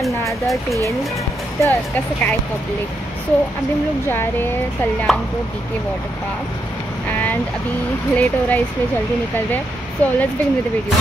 Another tell the sky public. So अभी हम लोग जा रहे हैं Kalyanpur BK water park and अभी लेट हो रहा है इसलिए जल्दी निकल रहे हैं। So let's begin with the video.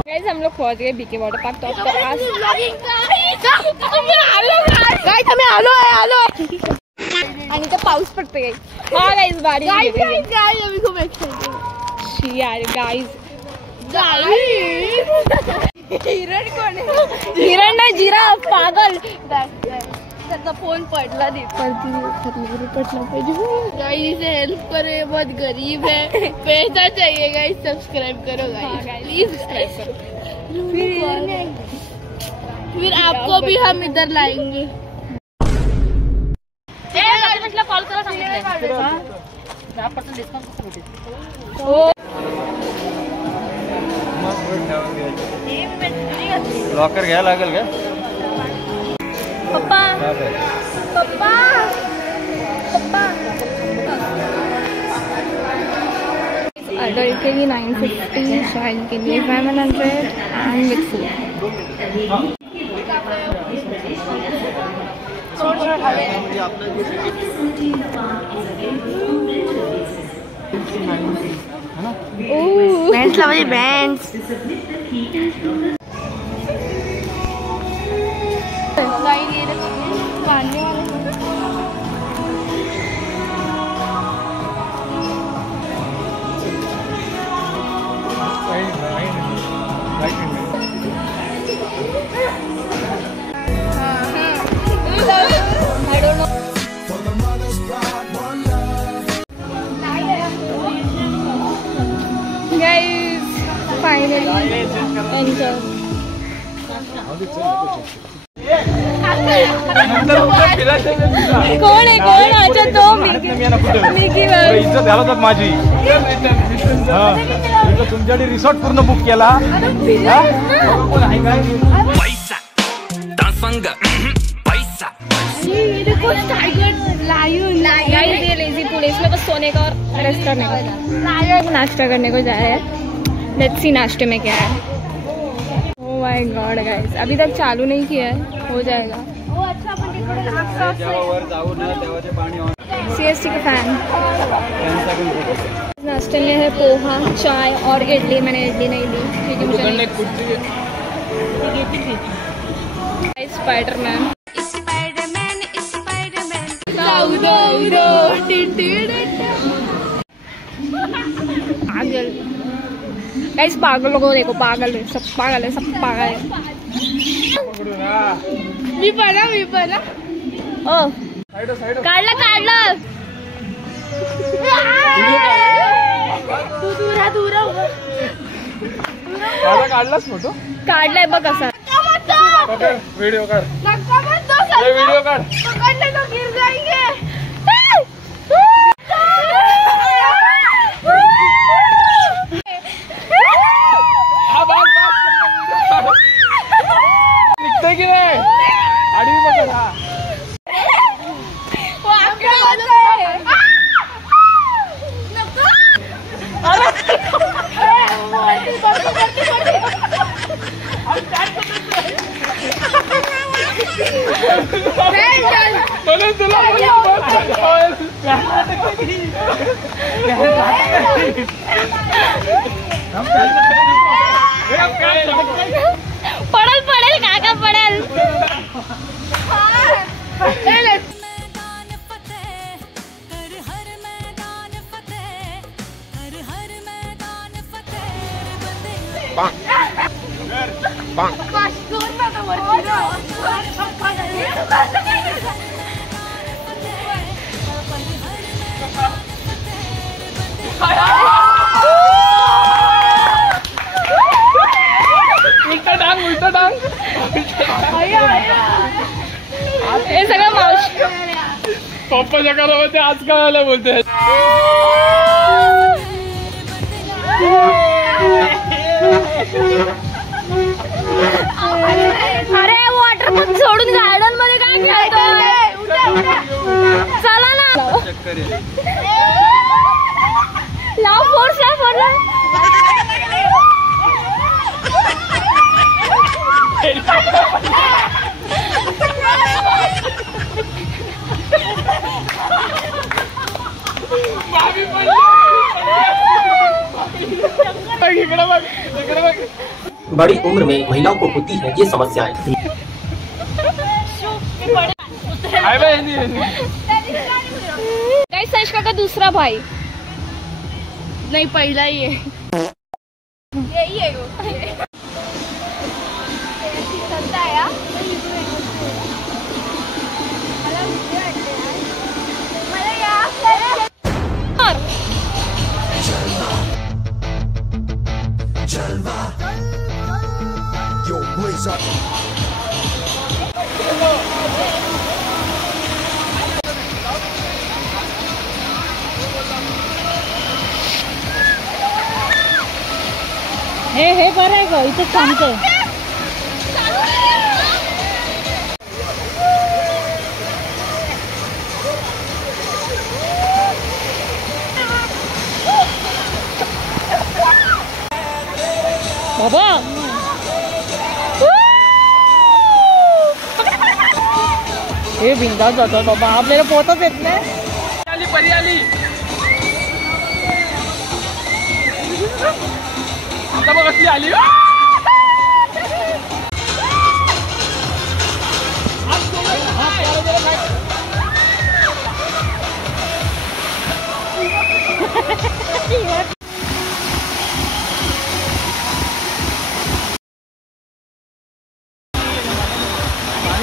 Guys हम लोग पहुंच गए बीके वाटर पार्क। तो आज आणि तर पाऊस पडते गाइस। हाँ गाइस बारिश यार गाइस हिरण कोण आहे? हिरण नाही जिराफ पागल। त्याचा फोन पडला नाही पडला पाहिजे। गाइस हेल्प करे बहुत गरीब है पैसा चाहिए गाइस सब्सक्राइब करो गाइस प्लीज सब्सक्राइब करो फिर आपको भी हम इधर लाएंगे। कॉल करा लॉकर घ्या लागेल का पप्पा पप्पा पप्पा। अडल्ट के लिए 950, चाइल्ड के लिए 700 एंड विद फूड। बैंड्स लाओ ये बैंड्स। कोण आहे कोण? अच्छा तो मिकी इज्जत घालवतात माझी। तुमच्यासाठी रिसॉर्ट पूर्ण बुक केला पैसा लेजी पूल इसमें बस सोने का और रेस्ट करने का। नाश्ता करने को जा रहे हैं। लेट्स सी नाश्ते में क्या है। ओह माय गॉड गाइस अभी तक चालू नहीं किया है हो जाएगा। CST के फैन। नाश्ते में है पोहा चाय और इडली। मैंने इडली नहीं ली क्योंकि मुझे स्पाइडरमैन पागल गाइस पागलों को देखो पागल है सब पागल है सब पागल है। मी पडा ओ काढला काढलास फोटो काढलाय बघ कसा व्हिडिओ काढ निघतंय की नाही आडवी बघ पडेल काका पडेल। पप्पा जगाला बोलते आज काय आलं बोलते. अरे वॉटर पार्क सोडून गार्डन मध्ये काय खेळतोय. चला ना लाव फोर्स लाव फोर्स. बड़ी उम्र में महिलाओं को होती है ये समस्याएं. गाइस संष्का का दूसरा भाई नहीं पहिला ही है. यही है वो. हे बरं आहे ग इथे थांबतोय. बाबा हे बिंदास जातात बाबा. आपल्याला पोहताच येत नाही. आली परी आली. आता बघ कसली आली.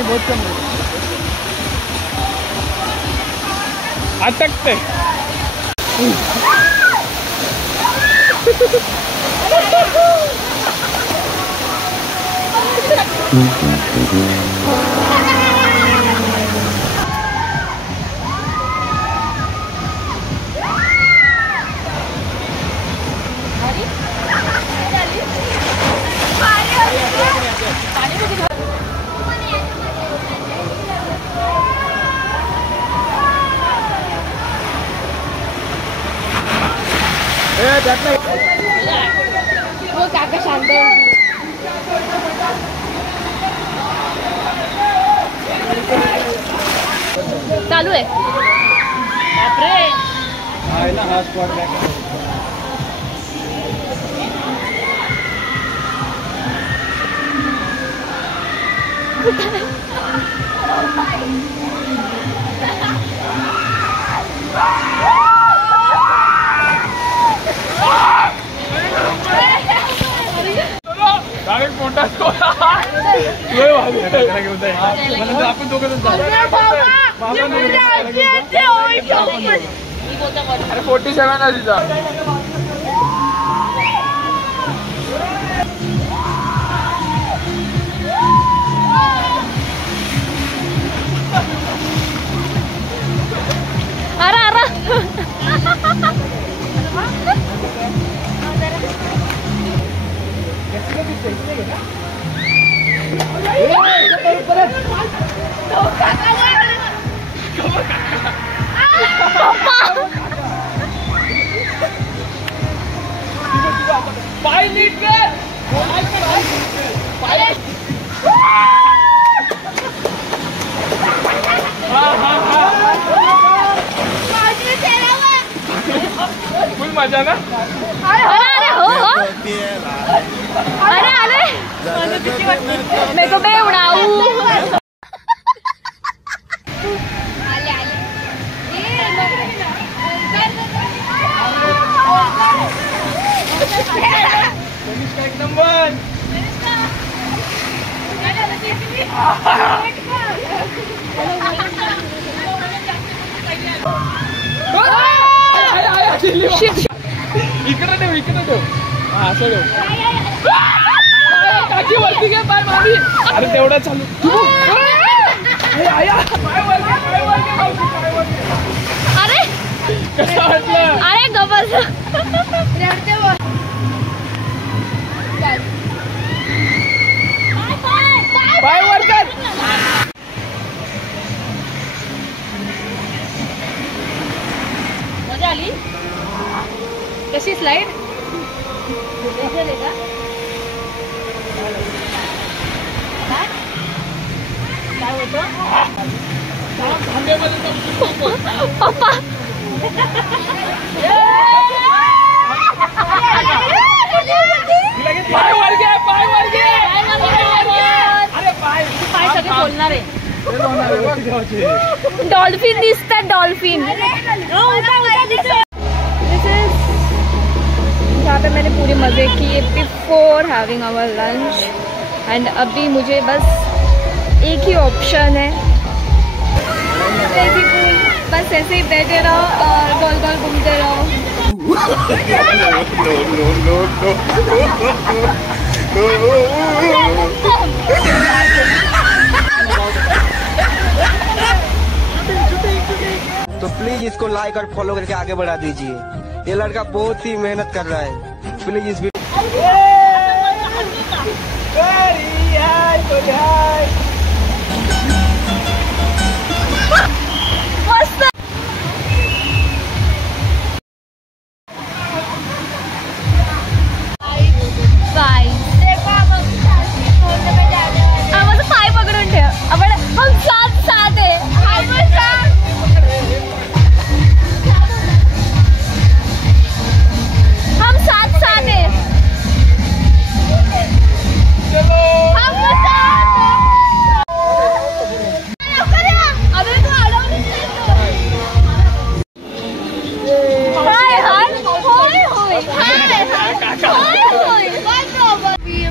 बहुत कम अटकते. वो काका शांत है. चालू आहे. बापरे. आहे ना हा स्पॉट बॅक. डायरेक्ट मोठा आपण दोघं अरे 47 आहे तिचा. अरे अरे पाय नीट कर. फुल मजा ना. अरे हो हो. अरे अरे मेरे को मैं उड़ाऊ. एक नंबर. इकडे ठेव. हा असं ठेव. काकी वरती घे पाय मारी. अरे तेवढा चालू. अरे अरे गबस रडते वो पाय वर कर. मजा आली कशी स्लाइड काय होतं पप्पा पाय वर घे, पाय वर घे. अरे पाय पाय सगळे बोलणार आहे आहे. डॉल्फिन दिसतात डॉल्फिन. यहाँ पे मैंने पूरे मज़े किए before having our lunch and अभी मुझे बस एक ही ऑप्शन है बस ऐसे ही बैठे रहो और गोल गोल घूमते रहो. तो प्लीज इसको लाइक और फॉलो करके आगे बढ़ा दीजिए. ये लड़का बहुत ही मेहनत कर रहा है. प्लीज इस पाय पकडून ठेव आपण हम साथ साथ है. हम साथ साथ है.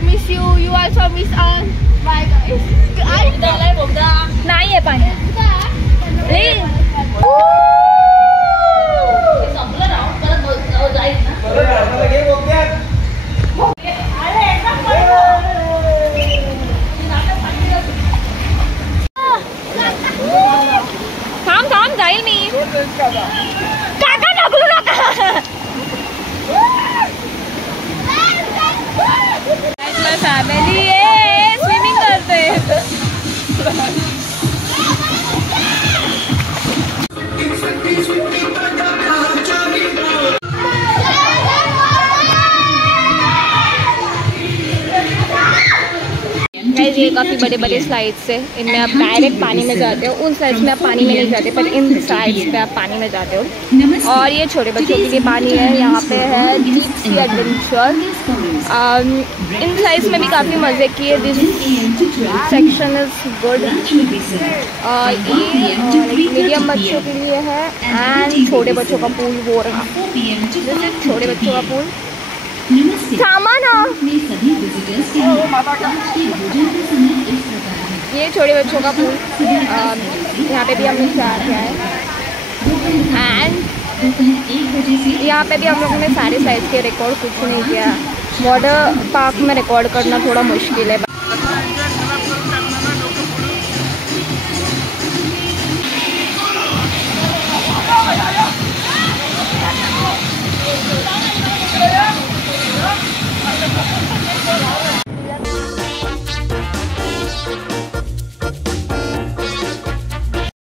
miss you, you also miss us. Bye guys. नाही आहे पाणी. थांब थांब जाईल मी. काका ढकलू नका. फॅमिली आहे स्विमिंग करते. गाइस ये काफ़ी बड़े बड़े स्लाइड्स है. इनमें आप डायरेक्ट पानी में जाते हो. उन साइड्स में आप पानी में नहीं जाते पर इन साइड्स पे आप पानी में जाते हो. और ये छोटे बच्चों के लिए पानी है. यहाँ पे है डीप सी एडवेंचर. इन साइड्स में भी काफ़ी मज़े किए. This section is good. ये मीडियम बच्चों के लिए है एंड छोटे बच्चों का पूल वो रहा. छोटे बच्चों का पूल सामान. ये छोटे बच्चों का पूल. यहाँ पे भी हमने स्टार्ट किया है एंड यहाँ पे भी हम लोगों ने सारे साइज के रिकॉर्ड कुछ नहीं किया. वाटर पार्क में रिकॉर्ड करना थोड़ा मुश्किल है.